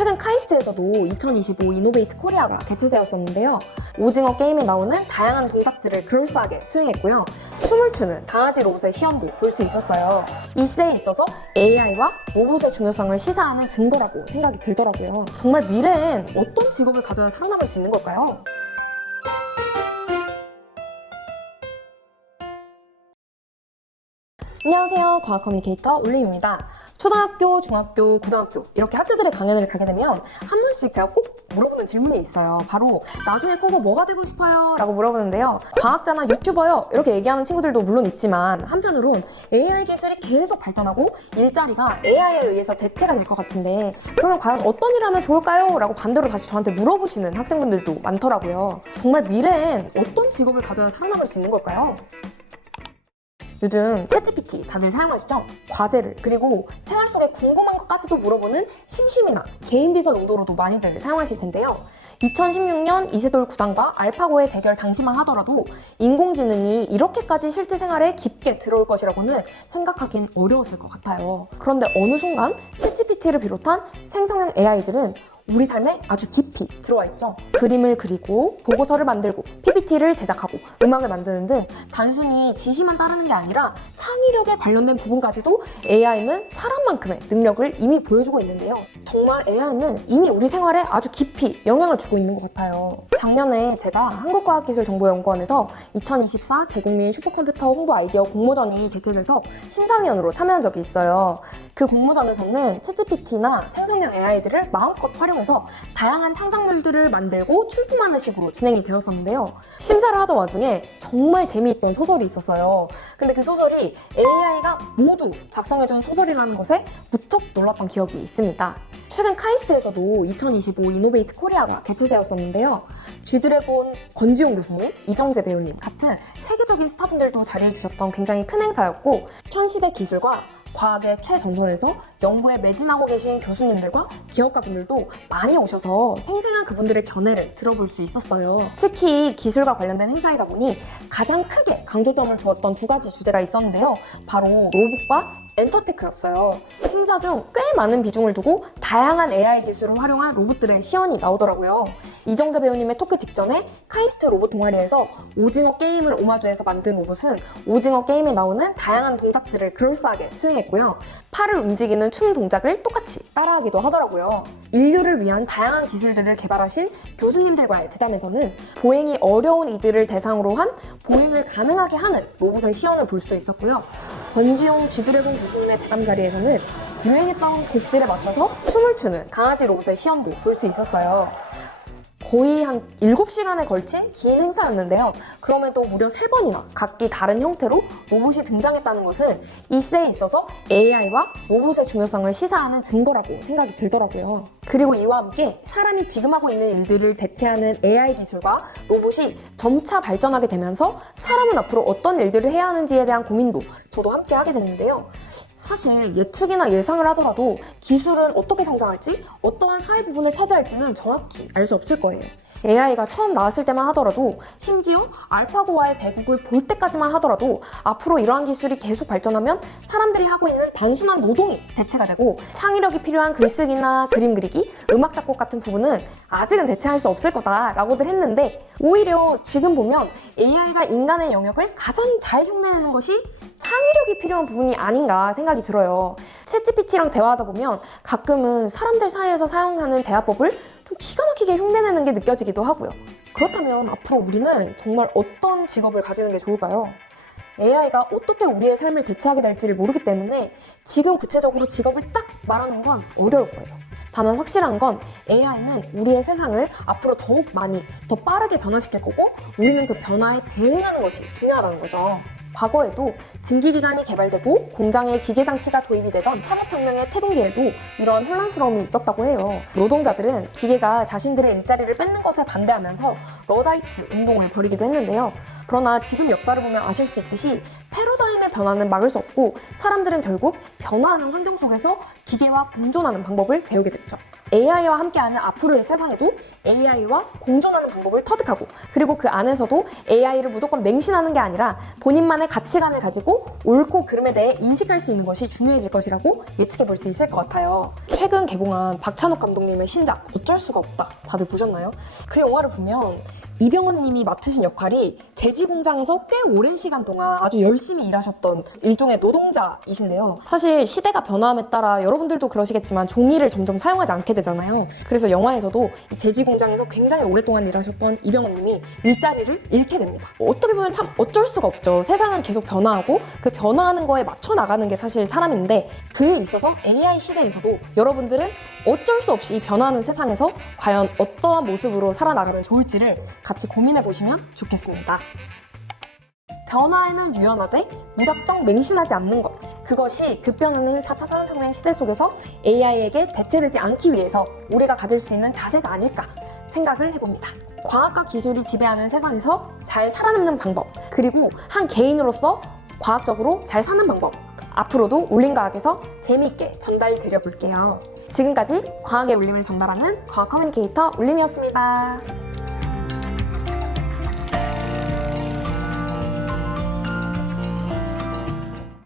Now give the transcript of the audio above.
최근 카이스트에서도 2025 이노베이트 코리아가 개최되었었는데요. 오징어 게임에 나오는 다양한 동작들을 그럴싸하게 수행했고요. 춤을 추는 강아지 로봇의 시연도 볼 수 있었어요. 이 시대에 있어서 AI와 로봇의 중요성을 시사하는 증거라고 생각이 들더라고요. 정말 미래엔 어떤 직업을 가져야 살아남을 수 있는 걸까요? 안녕하세요. 과학 커뮤니케이터 올림입니다. 초등학교, 중학교, 고등학교 이렇게 학교들의 강연을 가게 되면 한 번씩 제가 꼭 물어보는 질문이 있어요. 바로 나중에 커서 뭐가 되고 싶어요? 라고 물어보는데요. 과학자나 유튜버요 이렇게 얘기하는 친구들도 물론 있지만 한편으론 AI 기술이 계속 발전하고 일자리가 AI에 의해서 대체가 될 것 같은데 그러면 과연 어떤 일을 하면 좋을까요? 라고 반대로 다시 저한테 물어보시는 학생분들도 많더라고요. 정말 미래엔 어떤 직업을 가져야 살아남을 수 있는 걸까요? 요즘 챗GPT 다들 사용하시죠? 과제를 그리고 생활 속에 궁금한 것까지도 물어보는 심심이나 개인 비서 용도로도 많이들 사용하실 텐데요. 2016년 이세돌 구단과 알파고의 대결 당시만 하더라도 인공지능이 이렇게까지 실제 생활에 깊게 들어올 것이라고는 생각하기는 어려웠을 것 같아요. 그런데 어느 순간 챗GPT를 비롯한 생성형 AI들은 우리 삶에 아주 깊이 들어와 있죠. 그림을 그리고 보고서를 만들고 PPT를 제작하고 음악을 만드는 등 단순히 지시만 따르는 게 아니라 창의력에 관련된 부분까지도 AI는 사람만큼의 능력을 이미 보여주고 있는데요. 정말 AI는 이미 우리 생활에 아주 깊이 영향을 주고 있는 것 같아요. 작년에 제가 한국과학기술정보연구원에서 2024 대국민 슈퍼컴퓨터 홍보 아이디어 공모전이 개최돼서 심사위원으로 참여한 적이 있어요. 그 공모전에서는 챗GPT나 생성형 AI들을 마음껏 활용해서 다양한 창작물들을 만들고 출품하는 식으로 진행이 되었었는데요. 심사를 하던 와중에 정말 재미있던 소설이 있었어요. 근데 그 소설이 AI가 모두 작성해준 소설이라는 것에 무척 놀랐던 기억이 있습니다. 최근 카이스트에서도 2025 이노베이트 코리아가 개최되었었는데요. G드래곤 권지용 교수님, 이정재 배우님 같은 세계적인 스타분들도 자리해주셨던 굉장히 큰 행사였고 현 시대 기술과 과학의 최전선에서 연구에 매진하고 계신 교수님들과 기업가분들도 많이 오셔서 생생한 그분들의 견해를 들어볼 수 있었어요. 특히 기술과 관련된 행사이다 보니 가장 크게 강조점을 두었던 두 가지 주제가 있었는데요. 바로 로봇과 엔터테크였어요. 행사 중 꽤 많은 비중을 두고 다양한 AI 기술을 활용한 로봇들의 시연이 나오더라고요. 이정재 배우님의 토크 직전에 카이스트 로봇 동아리에서 오징어 게임을 오마주해서 만든 로봇은 오징어 게임에 나오는 다양한 동작들을 그럴싸하게 수행했고요. 팔을 움직이는 춤 동작을 똑같이 따라하기도 하더라고요. 인류를 위한 다양한 기술들을 개발하신 교수님들과의 대담에서는 보행이 어려운 이들을 대상으로 한 보행을 가능하게 하는 로봇의 시연을 볼 수도 있었고요. 권지용 G드래곤 교수님의 대담 자리에서는 유행했던 곡들에 맞춰서 춤을 추는 강아지 로봇의 시연도 볼 수 있었어요. 거의 한 7시간에 걸친 긴 행사였는데요. 그럼에도 무려 3번이나 각기 다른 형태로 로봇이 등장했다는 것은 이 시대에 있어서 AI와 로봇의 중요성을 시사하는 증거라고 생각이 들더라고요. 그리고 이와 함께 사람이 지금 하고 있는 일들을 대체하는 AI 기술과 로봇이 점차 발전하게 되면서 사람은 앞으로 어떤 일들을 해야 하는지에 대한 고민도 저도 함께 하게 됐는데요. 사실 예측이나 예상을 하더라도 기술은 어떻게 성장할지 어떠한 사회 부분을 차지할지는 정확히 알 수 없을 거예요. AI가 처음 나왔을 때만 하더라도 심지어 알파고와의 대국을 볼 때까지만 하더라도 앞으로 이러한 기술이 계속 발전하면 사람들이 하고 있는 단순한 노동이 대체가 되고 창의력이 필요한 글쓰기나 그림 그리기, 음악 작곡 같은 부분은 아직은 대체할 수 없을 거다라고들 했는데 오히려 지금 보면 AI가 인간의 영역을 가장 잘 흉내내는 것이 창의력이 필요한 부분이 아닌가 생각이 들어요. 챗GPT랑 대화하다 보면 가끔은 사람들 사이에서 사용하는 대화법을 좀 기가 막히게 흉내내는 게 느껴지기도 하고요. 그렇다면 앞으로 우리는 정말 어떤 직업을 가지는 게 좋을까요? AI가 어떻게 우리의 삶을 대체하게 될지를 모르기 때문에 지금 구체적으로 직업을 딱 말하는 건 어려울 거예요. 다만 확실한 건 AI는 우리의 세상을 앞으로 더욱 많이 더 빠르게 변화시킬 거고 우리는 그 변화에 대응하는 것이 중요하다는 거죠. 과거에도 증기기관이 개발되고 공장에 기계장치가 도입이 되던 산업혁명의 태동기에도 이런 혼란스러움이 있었다고 해요. 노동자들은 기계가 자신들의 일자리를 뺏는 것에 반대하면서 러다이트 운동을 벌이기도 했는데요. 그러나 지금 역사를 보면 아실 수 있듯이 패러다임의 변화는 막을 수 없고 사람들은 결국 변화하는 환경 속에서 기계와 공존하는 방법을 배우게 됐죠. AI와 함께하는 앞으로의 세상에도 AI와 공존하는 방법을 터득하고, 그리고 그 안에서도 AI를 무조건 맹신하는 게 아니라 본인만의 가치관을 가지고 옳고 그름에 대해 인식할 수 있는 것이 중요해질 것이라고 예측해 볼 수 있을 것 같아요. 최근 개봉한 박찬욱 감독님의 신작 어쩔 수가 없다, 다들 보셨나요? 그 영화를 보면 이병헌 님이 맡으신 역할이 제지 공장에서 꽤 오랜 시간 동안 아주 열심히 일하셨던 일종의 노동자이신데요. 사실 시대가 변화함에 따라 여러분들도 그러시겠지만 종이를 점점 사용하지 않게 되잖아요. 그래서 영화에서도 이 제지 공장에서 굉장히 오랫동안 일하셨던 이병헌 님이 일자리를 잃게 됩니다. 어떻게 보면 참 어쩔 수가 없죠. 세상은 계속 변화하고 그 변화하는 거에 맞춰 나가는 게 사실 사람인데, 그에 있어서 AI 시대에서도 여러분들은 어쩔 수 없이 이 변화하는 세상에서 과연 어떠한 모습으로 살아나가면 좋을지를 같이 고민해 보시면 좋겠습니다. 변화에는 유연하되 무작정 맹신하지 않는 것, 그것이 급변하는 4차 산업혁명 시대 속에서 AI에게 대체되지 않기 위해서 우리가 가질 수 있는 자세가 아닐까 생각을 해봅니다. 과학과 기술이 지배하는 세상에서 잘 살아남는 방법, 그리고 한 개인으로서 과학적으로 잘 사는 방법, 앞으로도 울림과학에서 재미있게 전달 드려볼게요. 지금까지 과학의 울림을 전달하는 과학 커뮤니케이터 울림이었습니다.